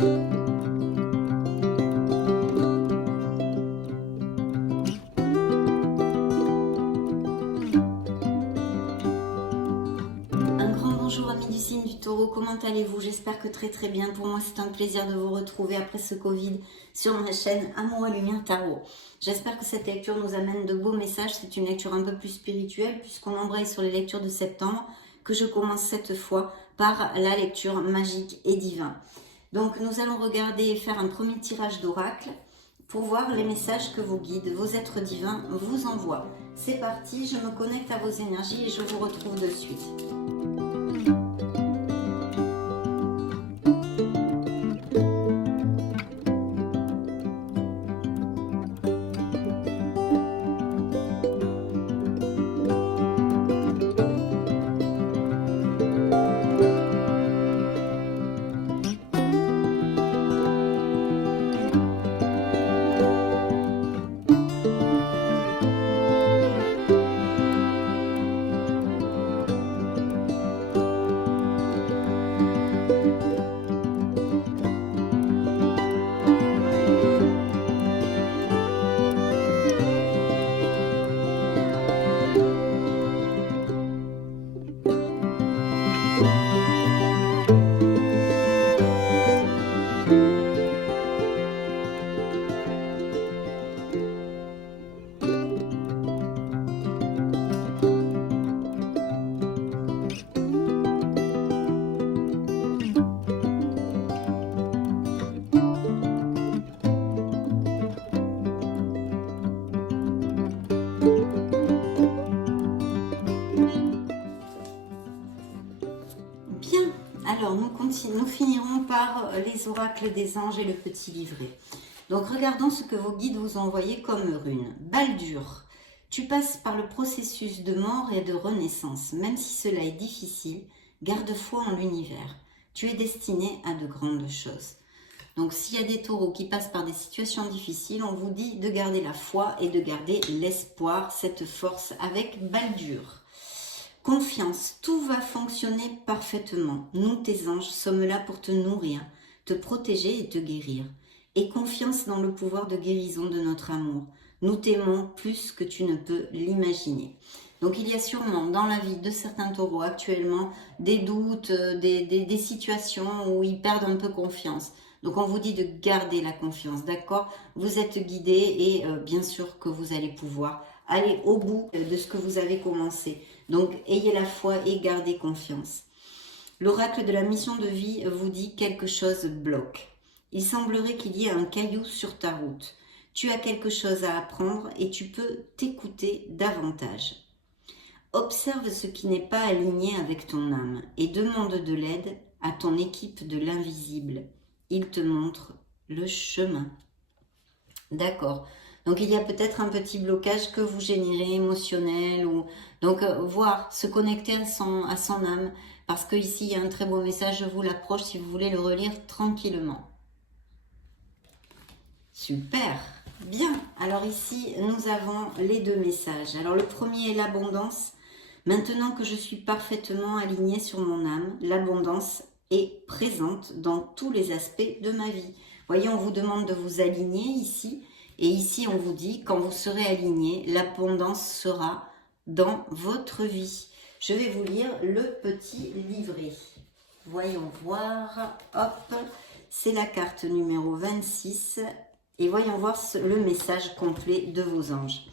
Un grand bonjour amis du signe du Taureau, comment allez-vous? J'espère que très bien. Pour moi c'est un plaisir de vous retrouver après ce Covid sur ma chaîne Amour et Lumière Tarot. J'espère que cette lecture nous amène de beaux messages. C'est une lecture un peu plus spirituelle puisqu'on embraye sur les lectures de septembre, que je commence cette fois par la lecture magique et divin. Donc nous allons regarder et faire un premier tirage d'oracle pour voir les messages que vos guides, vos êtres divins vous envoient. C'est parti, je me connecte à vos énergies et je vous retrouve de suite. Bien, alors nous finirons par les oracles des anges et le petit livret. Donc regardons ce que vos guides vous ont envoyé comme rune. Baldur, tu passes par le processus de mort et de renaissance. Même si cela est difficile, garde foi en l'univers. Tu es destiné à de grandes choses. Donc s'il y a des taureaux qui passent par des situations difficiles, on vous dit de garder la foi et de garder l'espoir, cette force avec Baldur. Confiance, tout va fonctionner parfaitement. Nous, tes anges, sommes là pour te nourrir, te protéger et te guérir. Et confiance dans le pouvoir de guérison de notre amour. Nous t'aimons plus que tu ne peux l'imaginer. Donc il y a sûrement dans la vie de certains taureaux actuellement des doutes, des situations où ils perdent un peu confiance. Donc on vous dit de garder la confiance, d'accord? Vous êtes guidés et bien sûr que vous allez pouvoir aller au bout de ce que vous avez commencé. Donc ayez la foi et gardez confiance. L'oracle de la mission de vie vous dit quelque chose bloque. Il semblerait qu'il y ait un caillou sur ta route. Tu as quelque chose à apprendre et tu peux t'écouter davantage. Observe ce qui n'est pas aligné avec ton âme et demande de l'aide à ton équipe de l'invisible. Il te montre le chemin. D'accord. Donc il y a peut-être un petit blocage que vous générez émotionnel ou donc voir se connecter à son âme parce que ici il y a un très beau message. Je vous l'approche si vous voulez le relire tranquillement. Super. Bien. Alors ici nous avons les deux messages. Alors le premier est l'abondance. Maintenant que je suis parfaitement alignée sur mon âme, l'abondance est présente dans tous les aspects de ma vie. Voyez, on vous demande de vous aligner ici. Et ici, on vous dit, quand vous serez aligné, l'abondance sera dans votre vie. Je vais vous lire le petit livret. Voyons voir. Hop, c'est la carte numéro 26. Et voyons voir le message complet de vos anges.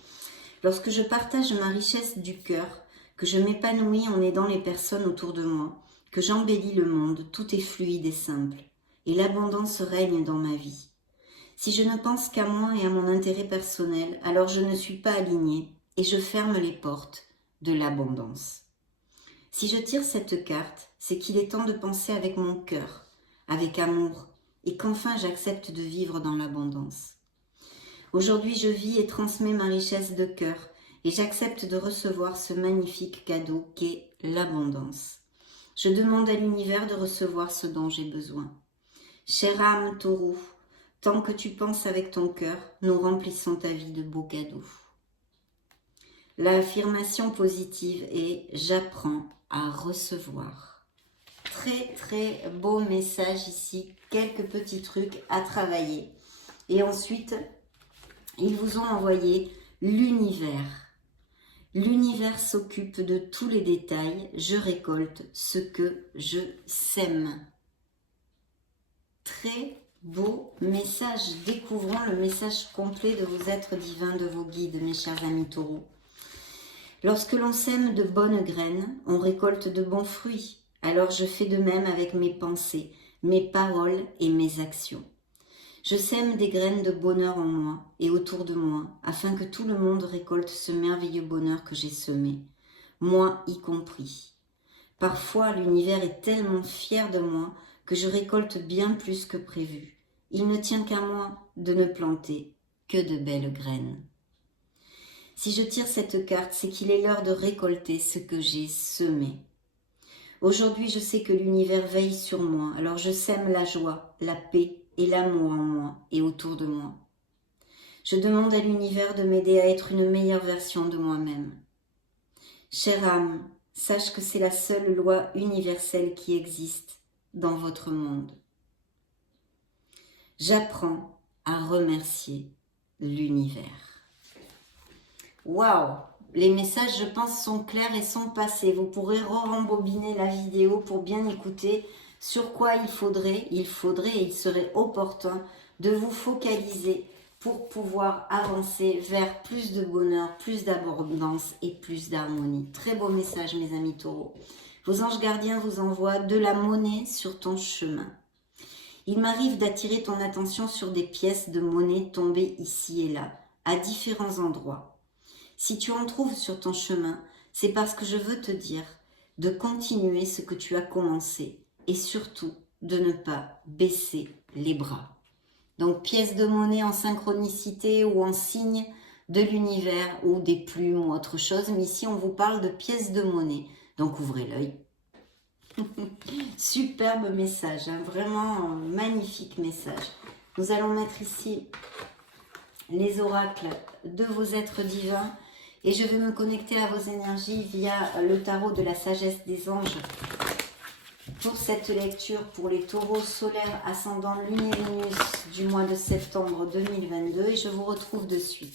Lorsque je partage ma richesse du cœur, que je m'épanouis en aidant les personnes autour de moi, que j'embellis le monde, tout est fluide et simple. Et l'abondance règne dans ma vie. Si je ne pense qu'à moi et à mon intérêt personnel, alors je ne suis pas alignée et je ferme les portes de l'abondance. Si je tire cette carte, c'est qu'il est temps de penser avec mon cœur, avec amour, et qu'enfin j'accepte de vivre dans l'abondance. Aujourd'hui, je vis et transmets ma richesse de cœur et j'accepte de recevoir ce magnifique cadeau qu'est l'abondance. Je demande à l'univers de recevoir ce dont j'ai besoin. Chère âme taureau, tant que tu penses avec ton cœur, nous remplissons ta vie de beaux cadeaux. L'affirmation positive est « j'apprends à recevoir ». très très beau message ici, quelques petits trucs à travailler. Et ensuite, ils vous ont envoyé l'univers. L'univers s'occupe de tous les détails, je récolte ce que je sème. Très beau message. Découvrons le message complet de vos êtres divins, de vos guides, mes chers amis taureaux. Lorsque l'on sème de bonnes graines, on récolte de bons fruits. Alors je fais de même avec mes pensées, mes paroles et mes actions. Je sème des graines de bonheur en moi et autour de moi, afin que tout le monde récolte ce merveilleux bonheur que j'ai semé, moi y compris. Parfois, l'univers est tellement fier de moi que je récolte bien plus que prévu. Il ne tient qu'à moi de ne planter que de belles graines. Si je tire cette carte, c'est qu'il est l'heure de récolter ce que j'ai semé. Aujourd'hui, je sais que l'univers veille sur moi, alors je sème la joie, la paix et l'amour en moi et autour de moi. Je demande à l'univers de m'aider à être une meilleure version de moi-même. Chère âme, sache que c'est la seule loi universelle qui existe dans votre monde. J'apprends à remercier l'univers. Waouh! Les messages, je pense, sont clairs et sont passés. Vous pourrez rembobiner la vidéo pour bien écouter sur quoi il faudrait et il serait opportun de vous focaliser pour pouvoir avancer vers plus de bonheur, plus d'abondance et plus d'harmonie. Très beau message, mes amis taureaux. Vos anges gardiens vous envoient de la monnaie sur ton chemin. Il m'arrive d'attirer ton attention sur des pièces de monnaie tombées ici et là, à différents endroits. Si tu en trouves sur ton chemin, c'est parce que je veux te dire de continuer ce que tu as commencé et surtout de ne pas baisser les bras. Donc pièces de monnaie en synchronicité ou en signe de l'univers ou des plumes ou autre chose, mais ici on vous parle de pièces de monnaie, donc ouvrez l'œil. Superbe message, hein, vraiment magnifique message. Nous allons mettre ici les oracles de vos êtres divins et je vais me connecter à vos énergies via le tarot de la sagesse des anges pour cette lecture pour les taureaux solaires ascendant Lune et Vénus du mois de septembre 2022 et je vous retrouve de suite.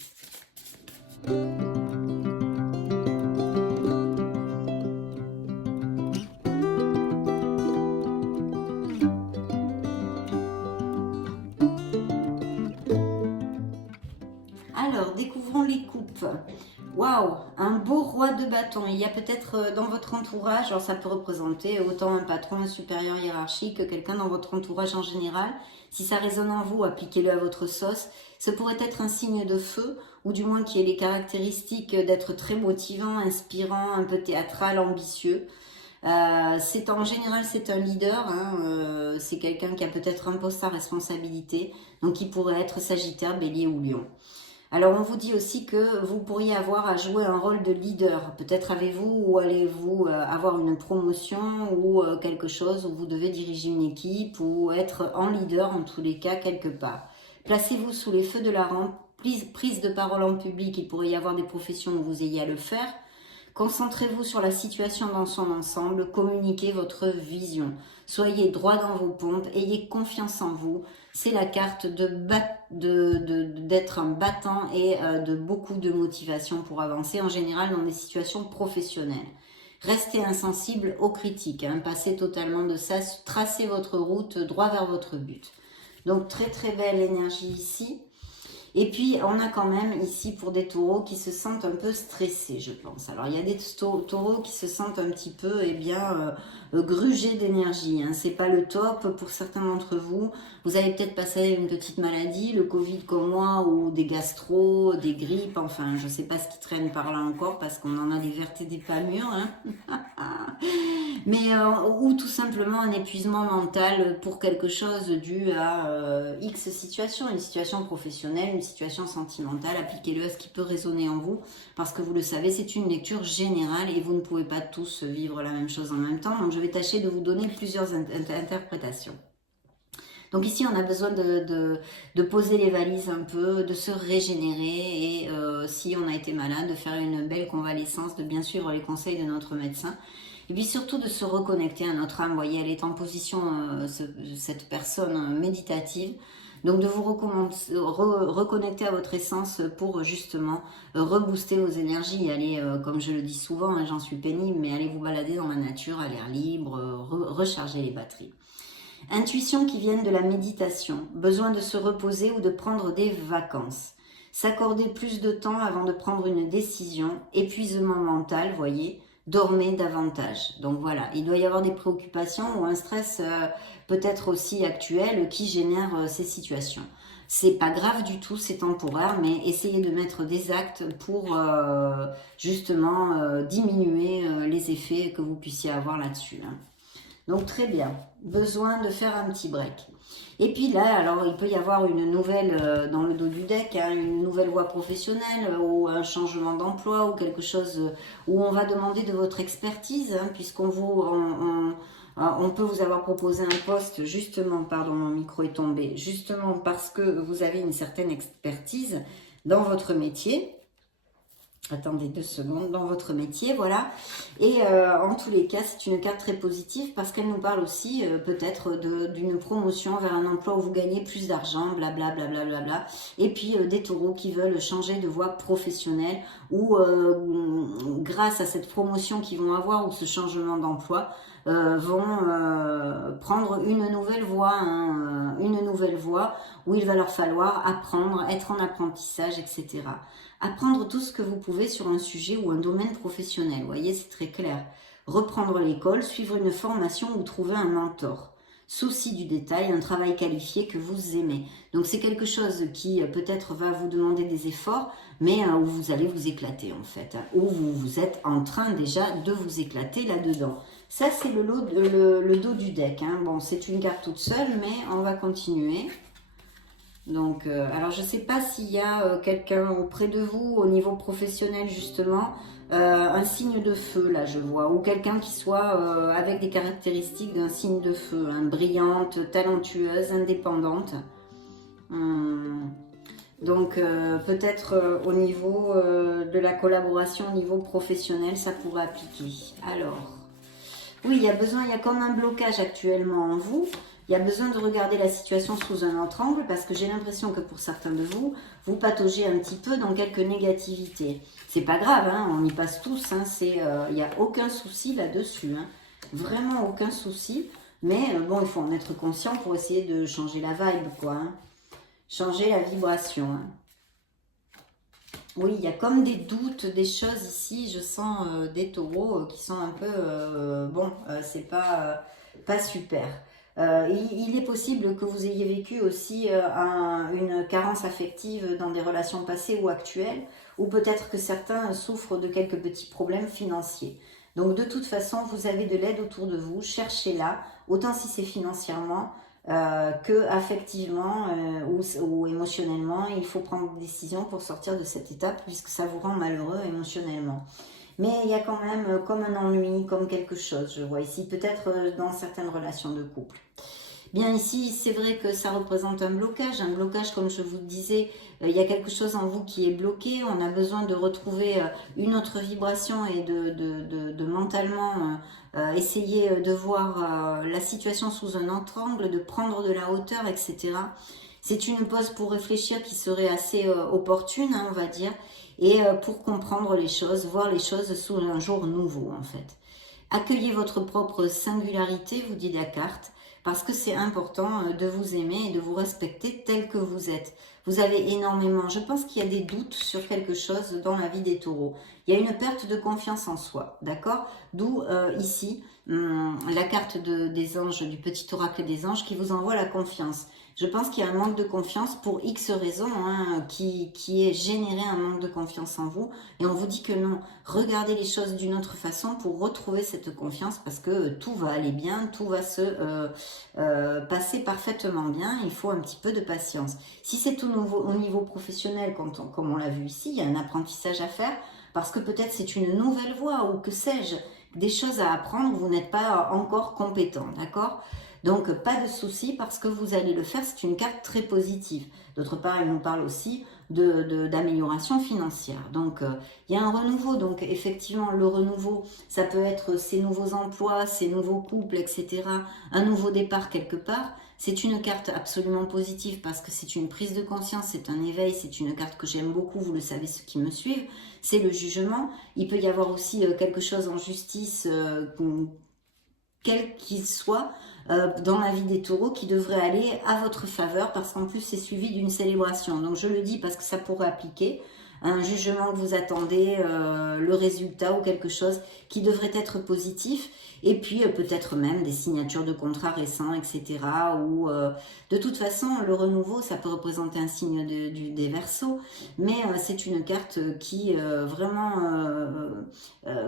Alors, découvrons les coupes. Waouh, un beau roi de bâton. Il y a peut-être dans votre entourage, alors ça peut représenter autant un patron, un supérieur hiérarchique, que quelqu'un dans votre entourage en général. Si ça résonne en vous, appliquez-le à votre sauce. Ce pourrait être un signe de feu, ou du moins qui ait les caractéristiques d'être très motivant, inspirant, un peu théâtral, ambitieux. En général, c'est un leader, hein, c'est quelqu'un qui a peut-être un poste à responsabilité, donc il pourrait être Sagittaire, Bélier ou Lion. Alors, on vous dit aussi que vous pourriez avoir à jouer un rôle de leader. Peut-être avez-vous ou allez-vous avoir une promotion ou quelque chose où vous devez diriger une équipe ou être en leader en tous les cas quelque part. Placez-vous sous les feux de la rampe, prise de parole en public, il pourrait y avoir des professions où vous ayez à le faire. Concentrez-vous sur la situation dans son ensemble, communiquez votre vision. Soyez droit dans vos pompes, ayez confiance en vous. C'est la carte d'être un battant et de beaucoup de motivation pour avancer, en général dans des situations professionnelles. Restez insensible aux critiques, hein, passez totalement de ça, tracez votre route droit vers votre but. Donc très très belle énergie ici. Et puis, on a quand même ici pour des taureaux qui se sentent un peu stressés, je pense. Alors, il y a des taureaux qui se sentent un petit peu, grugés d'énergie. Hein. C'est pas le top pour certains d'entre vous. Vous avez peut-être passé une petite maladie, le Covid comme moi, ou des gastro, des grippes. Enfin, je sais pas ce qui traîne par là encore parce qu'on en a des vertes et des pas mûres. Hein. Mais, ou tout simplement un épuisement mental pour quelque chose dû à X situation, une situation professionnelle, une situation sentimentale. Appliquez-le à ce qui peut résonner en vous parce que vous le savez, c'est une lecture générale et vous ne pouvez pas tous vivre la même chose en même temps. Donc, je vais tâcher de vous donner plusieurs interprétations. Donc ici, on a besoin de poser les valises un peu, de se régénérer et si on a été malade, de faire une belle convalescence, de bien suivre les conseils de notre médecin. Et puis surtout de se reconnecter à notre âme. Vous voyez, elle est en position, cette personne méditative. Donc de vous reconnecter à votre essence pour justement rebooster vos énergies. Allez, comme je le dis souvent, hein, j'en suis pénible, mais allez vous balader dans la nature, à l'air libre, recharger les batteries. Intuitions qui viennent de la méditation, besoin de se reposer ou de prendre des vacances. S'accorder plus de temps avant de prendre une décision, épuisement mental, voyez, dormez davantage. Donc voilà, il doit y avoir des préoccupations ou un stress peut-être aussi actuel qui génère ces situations. C'est pas grave du tout, c'est temporaire, mais essayez de mettre des actes pour justement diminuer les effets que vous puissiez avoir là-dessus. Hein. Donc très bien, besoin de faire un petit break. Et puis là, alors il peut y avoir une nouvelle, dans le dos du deck, hein, une nouvelle voie professionnelle ou un changement d'emploi ou quelque chose où on va demander de votre expertise, hein, puisqu'on on peut vous avoir proposé un poste justement, pardon, mon micro est tombé, justement parce que vous avez une certaine expertise dans votre métier. Attendez 2 secondes, dans votre métier, voilà. Et en tous les cas, c'est une carte très positive parce qu'elle nous parle aussi peut-être d'une promotion vers un emploi où vous gagnez plus d'argent, blablabla. Bla, bla, bla. Et puis des taureaux qui veulent changer de voie professionnelle ou grâce à cette promotion qu'ils vont avoir ou ce changement d'emploi, vont prendre une nouvelle voie, hein, une nouvelle voie où il va leur falloir apprendre, être en apprentissage, etc. Apprendre tout ce que vous pouvez sur un sujet ou un domaine professionnel. Vous voyez, c'est très clair. Reprendre l'école, suivre une formation ou trouver un mentor. Souci du détail, un travail qualifié que vous aimez. Donc c'est quelque chose qui peut-être va vous demander des efforts, mais où vous allez vous éclater en fait. Où vous êtes en train déjà de vous éclater là-dedans. Ça c'est le dos du deck. Hein. Bon, c'est une carte toute seule, mais on va continuer. Donc, alors je ne sais pas s'il y a quelqu'un auprès de vous au niveau professionnel justement, un signe de feu là je vois, ou quelqu'un qui soit avec des caractéristiques d'un signe de feu, hein, brillante, talentueuse, indépendante. Donc peut-être au niveau de la collaboration, au niveau professionnel, ça pourrait appliquer. Alors, oui, il y a comme un blocage actuellement en vous. Il y a besoin de regarder la situation sous un autre angle parce que j'ai l'impression que pour certains de vous, vous pataugez un petit peu dans quelques négativités. C'est pas grave, hein, on y passe tous, hein, il n'y a aucun souci là-dessus. Hein, vraiment aucun souci. Mais bon, il faut en être conscient pour essayer de changer la vibe, quoi. Hein, changer la vibration. Hein. Oui, il y a comme des doutes, des choses ici. Je sens des taureaux qui sont un peu... c'est pas super. Il est possible que vous ayez vécu aussi une carence affective dans des relations passées ou actuelles, ou peut-être que certains souffrent de quelques petits problèmes financiers. Donc de toute façon, vous avez de l'aide autour de vous, cherchez-la, autant si c'est financièrement que affectivement ou émotionnellement. Il faut prendre des décisions pour sortir de cette étape puisque ça vous rend malheureux émotionnellement. Mais il y a quand même comme un ennui, comme quelque chose, je vois ici, peut-être dans certaines relations de couple. Bien ici, c'est vrai que ça représente un blocage comme je vous le disais, il y a quelque chose en vous qui est bloqué, on a besoin de retrouver une autre vibration et de mentalement essayer de voir la situation sous un autre angle, de prendre de la hauteur, etc. C'est une pause pour réfléchir qui serait assez opportune, hein, on va dire, et pour comprendre les choses, voir les choses sous un jour nouveau en fait. Accueillez votre propre singularité, vous dit la carte, parce que c'est important de vous aimer et de vous respecter tel que vous êtes. Vous avez énormément, je pense qu'il y a des doutes sur quelque chose dans la vie des taureaux. Il y a une perte de confiance en soi, d'accord? D'où ici la carte des anges, du petit oracle des anges qui vous envoie la confiance. Je pense qu'il y a un manque de confiance pour X raisons hein, qui est généré un manque de confiance en vous. Et on vous dit que non, regardez les choses d'une autre façon pour retrouver cette confiance parce que tout va aller bien, tout va se passer parfaitement bien. Il faut un petit peu de patience. Si c'est tout nouveau au niveau professionnel, comme on l'a vu ici, il y a un apprentissage à faire parce que peut-être c'est une nouvelle voie ou que sais-je, des choses à apprendre, vous n'êtes pas encore compétent, d'accord ? Donc, pas de souci parce que vous allez le faire, c'est une carte très positive. D'autre part, elle nous parle aussi d'amélioration financière. Donc, il y a un renouveau. Donc, effectivement, le renouveau, ça peut être ces nouveaux emplois, ces nouveaux couples, etc. Un nouveau départ quelque part. C'est une carte absolument positive parce que c'est une prise de conscience, c'est un éveil, c'est une carte que j'aime beaucoup, vous le savez ceux qui me suivent. C'est le jugement. Il peut y avoir aussi quelque chose en justice, quel qu'il soit, dans la vie des taureaux qui devrait aller à votre faveur parce qu'en plus c'est suivi d'une célébration. Donc je le dis parce que ça pourrait appliquer un jugement que vous attendez, le résultat ou quelque chose qui devrait être positif. Et puis peut-être même des signatures de contrats récents, etc. Ou de toute façon, le renouveau, ça peut représenter un signe des Verseaux, mais c'est une carte qui vraiment,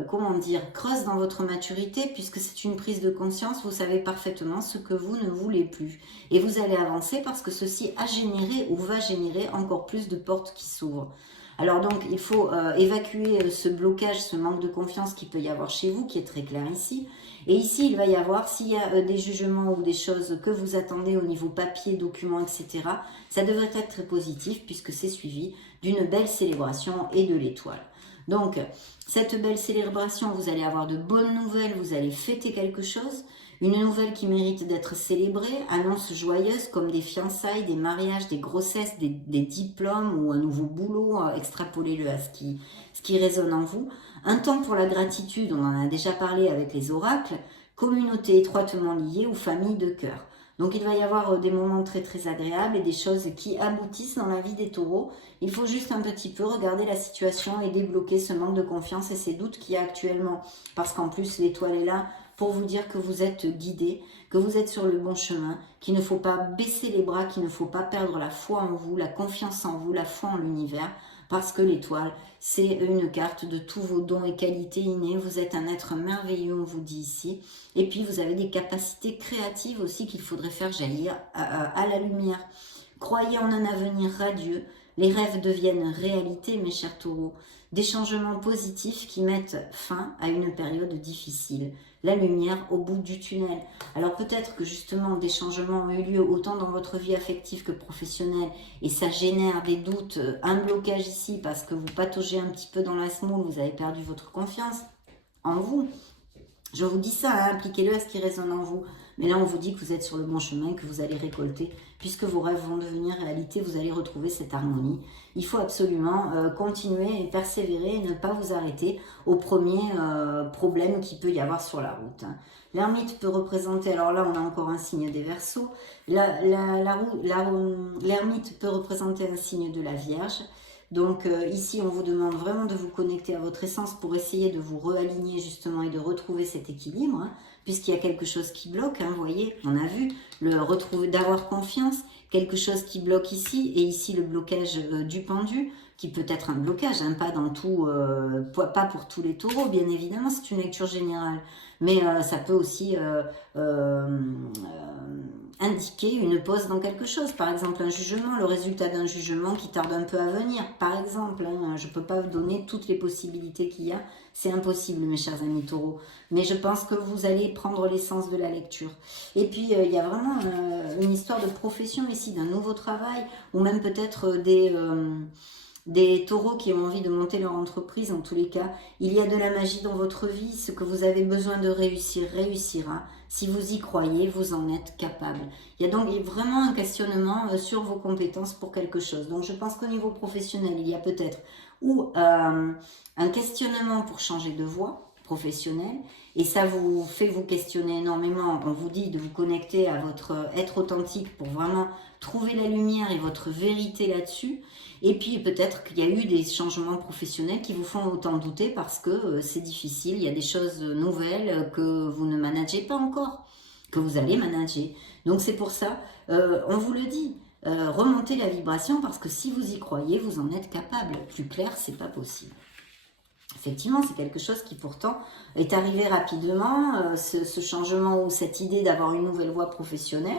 comment dire, creuse dans votre maturité, puisque c'est une prise de conscience. Vous savez parfaitement ce que vous ne voulez plus, et vous allez avancer parce que ceci a généré ou va générer encore plus de portes qui s'ouvrent. Alors donc, il faut évacuer ce blocage, ce manque de confiance qu'il peut y avoir chez vous, qui est très clair ici. Et ici, il va y avoir, s'il y a des jugements ou des choses que vous attendez au niveau papier, documents, etc., ça devrait être très positif puisque c'est suivi d'une belle célébration et de l'étoile. Donc, cette belle célébration, vous allez avoir de bonnes nouvelles, vous allez fêter quelque chose. Une nouvelle qui mérite d'être célébrée, annonce joyeuse comme des fiançailles, des mariages, des grossesses, des diplômes ou un nouveau boulot, extrapolez-le à ce qui résonne en vous. Un temps pour la gratitude, on en a déjà parlé avec les oracles, communauté étroitement liée ou famille de cœur. Donc il va y avoir des moments très très agréables et des choses qui aboutissent dans la vie des taureaux. Il faut juste un petit peu regarder la situation et débloquer ce manque de confiance et ces doutes qu'il y a actuellement. Parce qu'en plus l'étoile est là pour vous dire que vous êtes guidé, que vous êtes sur le bon chemin, qu'il ne faut pas baisser les bras, qu'il ne faut pas perdre la foi en vous, la confiance en vous, la foi en l'univers, parce que l'étoile, c'est une carte de tous vos dons et qualités innées. Vous êtes un être merveilleux, on vous dit ici. Et puis, vous avez des capacités créatives aussi qu'il faudrait faire jaillir à la lumière. Croyez en un avenir radieux. Les rêves deviennent réalité, mes chers taureaux. Des changements positifs qui mettent fin à une période difficile. La lumière au bout du tunnel. Alors peut-être que justement des changements ont eu lieu autant dans votre vie affective que professionnelle et ça génère des doutes, un blocage ici parce que vous pataugez un petit peu dans la semoule, vous avez perdu votre confiance en vous. Je vous dis ça, hein, appliquez-le à ce qui résonne en vous. Mais là, on vous dit que vous êtes sur le bon chemin, que vous allez récolter, puisque vos rêves vont devenir réalité, vous allez retrouver cette harmonie. Il faut absolument continuer et persévérer et ne pas vous arrêter au premier problème qu'il peut y avoir sur la route. L'ermite peut représenter, alors là, on a encore un signe des Verseaux. L'ermite peut représenter un signe de la Vierge. Donc ici, on vous demande vraiment de vous connecter à votre essence pour essayer de vous réaligner justement et de retrouver cet équilibre, hein, puisqu'il y a quelque chose qui bloque, hein, vous voyez, on a vu, d'avoir confiance, quelque chose qui bloque ici, et ici le blocage du pendu, qui peut être un blocage, hein, pas dans tout, pas pour tous les taureaux, bien évidemment, c'est une lecture générale, mais ça peut aussi indiquer une pause dans quelque chose, par exemple un jugement, le résultat d'un jugement qui tarde un peu à venir, par exemple, hein, je ne peux pas vous donner toutes les possibilités qu'il y a, c'est impossible mes chers amis taureaux, mais je pense que vous allez prendre l'essence de la lecture. Et puis il y a vraiment une histoire de profession ici, d'un nouveau travail, ou même peut-être des taureaux qui ont envie de monter leur entreprise. En tous les cas, il y a de la magie dans votre vie, ce que vous avez besoin de réussir, réussira. Si vous y croyez, vous en êtes capable. Il y a donc vraiment un questionnement sur vos compétences pour quelque chose. Donc je pense qu'au niveau professionnel, il y a peut-être ou un questionnement pour changer de voie professionnelle, et ça vous fait vous questionner énormément. On vous dit de vous connecter à votre être authentique pour vraiment trouver la lumière et votre vérité là-dessus. Et puis peut-être qu'il y a eu des changements professionnels qui vous font autant douter parce que c'est difficile, il y a des choses nouvelles que vous ne managez pas encore, que vous allez manager. Donc c'est pour ça, on vous le dit, remontez la vibration parce que si vous y croyez, vous en êtes capable. Plus clair, c'est pas possible. Effectivement, c'est quelque chose qui pourtant est arrivé rapidement, ce changement ou cette idée d'avoir une nouvelle voie professionnelle,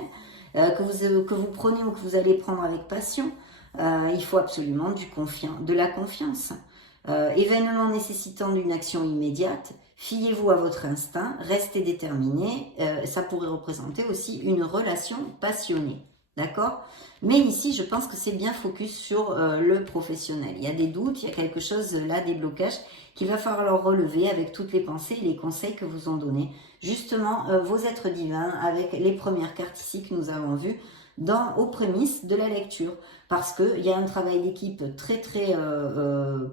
que vous prenez ou que vous allez prendre avec passion. Il faut absolument de la confiance. Événement nécessitant d'une action immédiate, fiez-vous à votre instinct, restez déterminé. Ça pourrait représenter aussi une relation passionnée. D'accord? Mais ici, je pense que c'est bien focus sur le professionnel. Il y a des doutes, il y a quelque chose là, des blocages qu'il va falloir relever avec toutes les pensées et les conseils que vous ont donnés. Justement, vos êtres divins avec les premières cartes ici que nous avons vues aux prémices de la lecture. Parce qu'il y a un travail d'équipe très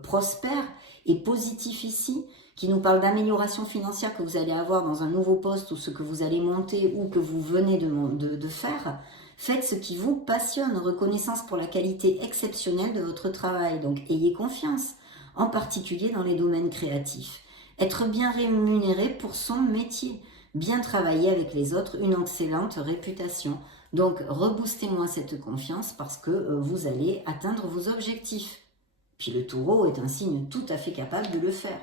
prospère et positif ici, qui nous parle d'amélioration financière que vous allez avoir dans un nouveau poste ou ce que vous allez monter ou que vous venez de faire. Faites ce qui vous passionne, reconnaissance pour la qualité exceptionnelle de votre travail. Donc ayez confiance, en particulier dans les domaines créatifs. Être bien rémunéré pour son métier, bien travailler avec les autres, une excellente réputation. Donc reboostez-moi cette confiance parce que vous allez atteindre vos objectifs. Puis le taureau est un signe tout à fait capable de le faire.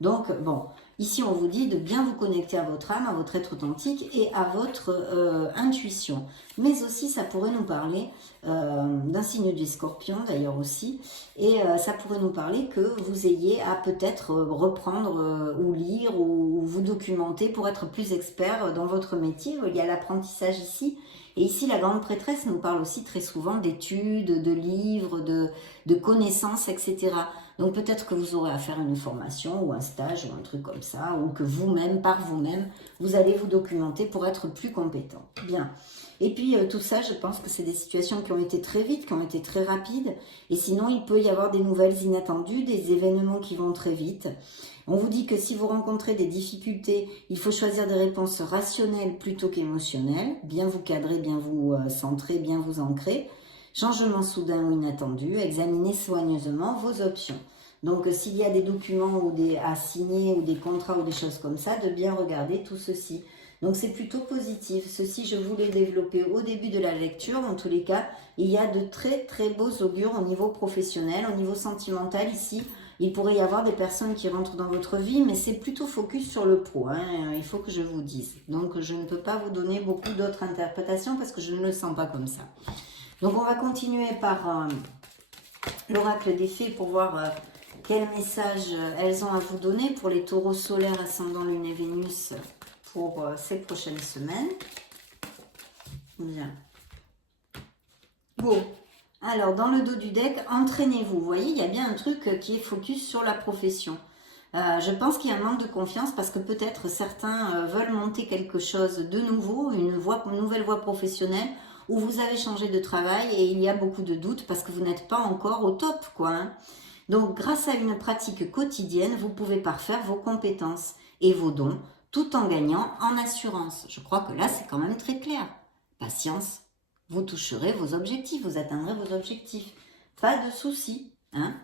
Donc, bon, ici on vous dit de bien vous connecter à votre âme, à votre être authentique et à votre intuition. Mais aussi, ça pourrait nous parler d'un signe du scorpion d'ailleurs aussi. Et ça pourrait nous parler que vous ayez à peut-être reprendre ou lire ou vous documenter pour être plus expert dans votre métier. Il y a l'apprentissage ici. Et ici, la grande prêtresse nous parle aussi très souvent d'études, de livres, de connaissances, etc. Donc peut-être que vous aurez à faire une formation ou un stage ou un truc comme ça, ou que vous-même, par vous-même, vous allez vous documenter pour être plus compétent. Bien. Et puis tout ça, je pense que c'est des situations qui ont été très vite, qui ont été très rapides. Et sinon, il peut y avoir des nouvelles inattendues, des événements qui vont très vite. On vous dit que si vous rencontrez des difficultés, il faut choisir des réponses rationnelles plutôt qu'émotionnelles. Bien vous cadrer, bien vous centrer, bien vous ancrer. Changement soudain ou inattendu, examinez soigneusement vos options. Donc s'il y a des documents ou à signer ou des contrats ou des choses comme ça, de bien regarder tout ceci. Donc c'est plutôt positif. Ceci, je voulais développer au début de la lecture. En tous les cas, il y a de très beaux augures au niveau professionnel, au niveau sentimental ici. Il pourrait y avoir des personnes qui rentrent dans votre vie, mais c'est plutôt focus sur le pro, hein, il faut que je vous dise. Donc je ne peux pas vous donner beaucoup d'autres interprétations parce que je ne le sens pas comme ça. Donc on va continuer par l'oracle des fées pour voir quel message elles ont à vous donner pour les taureaux solaires, ascendant Lune et Vénus pour ces prochaines semaines. Bien. Bon. Alors, dans le dos du deck, entraînez-vous. Vous voyez, il y a bien un truc qui est focus sur la profession. Je pense qu'il y a un manque de confiance parce que peut-être certains veulent monter quelque chose de nouveau, une nouvelle voie professionnelle où vous avez changé de travail et il y a beaucoup de doutes parce que vous n'êtes pas encore au top, quoi. Hein. Donc, grâce à une pratique quotidienne, vous pouvez parfaire vos compétences et vos dons tout en gagnant en assurance. Je crois que là, c'est quand même très clair. Patience. Vous toucherez vos objectifs, vous atteindrez vos objectifs. Pas de soucis, hein?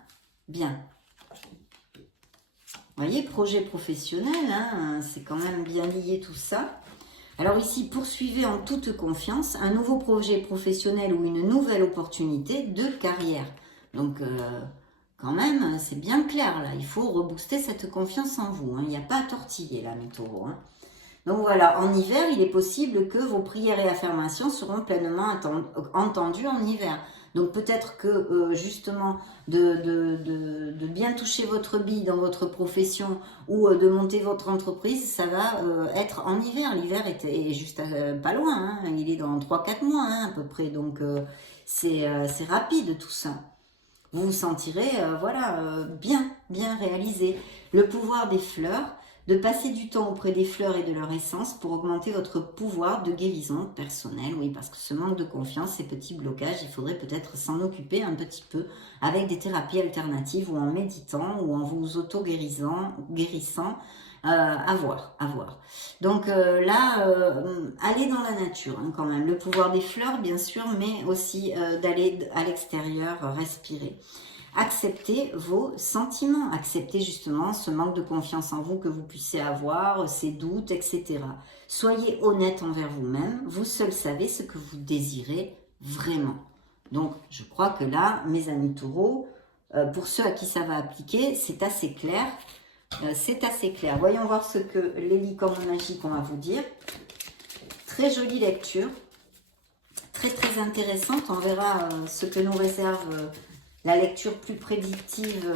Bien. Vous voyez, projet professionnel, hein, c'est quand même bien lié tout ça. Alors ici, poursuivez en toute confiance un nouveau projet professionnel ou une nouvelle opportunité de carrière. Donc, quand même, c'est bien clair là. Il faut rebooster cette confiance en vous. Hein. Il n'y a pas à tortiller là, mes taureaux. Hein. Donc voilà, en hiver, il est possible que vos prières et affirmations seront pleinement entendues en hiver. Donc peut-être que justement de bien toucher votre bille dans votre profession ou de monter votre entreprise, ça va être en hiver. L'hiver est juste pas loin, hein. Il est dans 3-4 mois hein, à peu près. Donc c'est rapide tout ça. Vous vous sentirez bien réalisé. Le pouvoir des fleurs. De passer du temps auprès des fleurs et de leur essence pour augmenter votre pouvoir de guérison personnelle. Oui, parce que ce manque de confiance, ces petits blocages, il faudrait peut-être s'en occuper un petit peu avec des thérapies alternatives ou en méditant ou en vous auto-guérissant. À voir. Donc là, allez dans la nature hein, quand même. Le pouvoir des fleurs, bien sûr, mais aussi d'aller à l'extérieur, respirer. Acceptez vos sentiments, acceptez justement ce manque de confiance en vous que vous puissiez avoir, ces doutes, etc. Soyez honnête envers vous-même, vous seul savez ce que vous désirez vraiment. Donc, je crois que là, mes amis taureaux, pour ceux à qui ça va appliquer, c'est assez clair. Voyons voir ce que les licornes magiques ont à vous dire. Très jolie lecture, très intéressante. On verra ce que nous réserve la lecture plus prédictive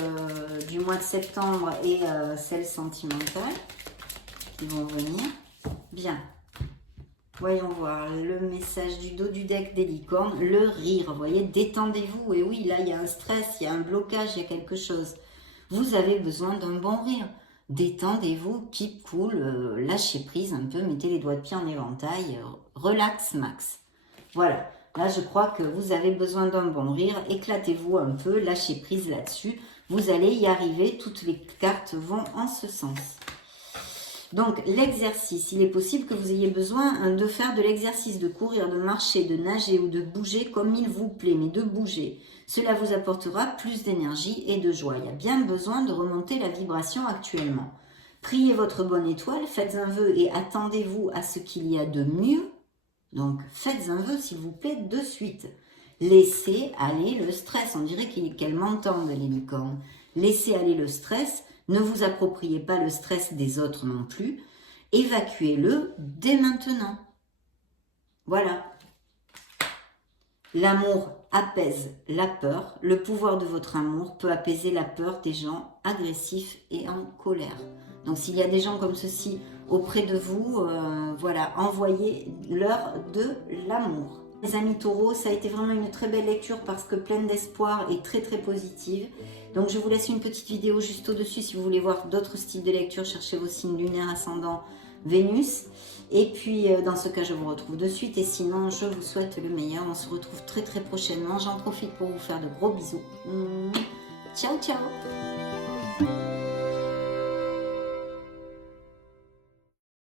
du mois de septembre et celle sentimentale qui vont venir. Bien. Voyons voir, le message du dos du deck des licornes, le rire, vous voyez, détendez-vous. Et oui, là, il y a un stress, il y a un blocage, il y a quelque chose. Vous avez besoin d'un bon rire. Détendez-vous, keep cool, lâchez prise un peu, mettez les doigts de pied en éventail, relax max. Voilà, là, je crois que vous avez besoin d'un bon rire, éclatez-vous un peu, lâchez prise là-dessus. Vous allez y arriver, toutes les cartes vont en ce sens. Donc, l'exercice, il est possible que vous ayez besoin de faire de l'exercice, de courir, de marcher, de nager ou de bouger comme il vous plaît, mais de bouger. Cela vous apportera plus d'énergie et de joie. Il y a bien besoin de remonter la vibration actuellement. Priez votre bonne étoile, faites un vœu et attendez-vous à ce qu'il y a de mieux. Donc, faites un vœu, s'il vous plaît, de suite. Laissez aller le stress. On dirait qu'elles m'entendent, les licornes. Laissez aller le stress. Ne vous appropriez pas le stress des autres non plus. Évacuez-le dès maintenant. Voilà. L'amour apaise la peur. Le pouvoir de votre amour peut apaiser la peur des gens agressifs et en colère. Donc, s'il y a des gens comme ceci auprès de vous, voilà, envoyez-leur de l'amour. Les amis taureaux, ça a été vraiment une très belle lecture parce que pleine d'espoir et très très positive. Donc je vous laisse une petite vidéo juste au-dessus si vous voulez voir d'autres styles de lecture. Cherchez vos signes lunaires, ascendant, Vénus. Et puis dans ce cas, je vous retrouve de suite. Et sinon, je vous souhaite le meilleur. On se retrouve très très prochainement. J'en profite pour vous faire de gros bisous. Ciao ciao.